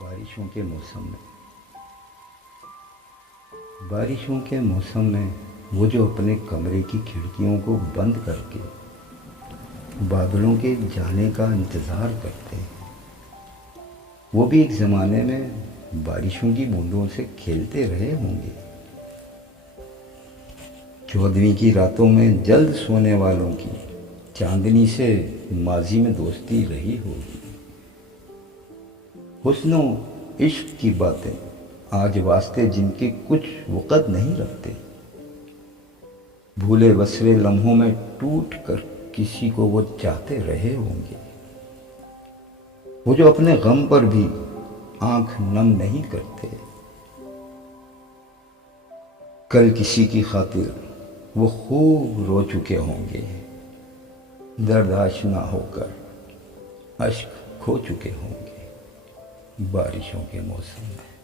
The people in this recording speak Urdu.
بارشوں کے موسم میں وہ جو اپنے کمرے کی کھڑکیوں کو بند کر کے بادلوں کے جانے کا انتظار کرتے ہیں، وہ بھی ایک زمانے میں بارشوں کی بوندوں سے کھیلتے رہے ہوں گے۔ 14ویں کی راتوں میں جلد سونے والوں کی چاندنی سے ماضی میں دوستی رہی ہوگی۔ حسن و عشق کی باتیں آج واسطے جن کے کچھ وقت نہیں رکھتے، بھولے بسرے لمحوں میں ٹوٹ کر کسی کو وہ چاہتے رہے ہوں گے۔ وہ جو اپنے غم پر بھی آنکھ نم نہیں کرتے، کل کسی کی خاطر وہ خوب رو چکے ہوں گے، درد آشنا ہو کر اشک کھو چکے ہوں گے بارشوں کے موسم میں۔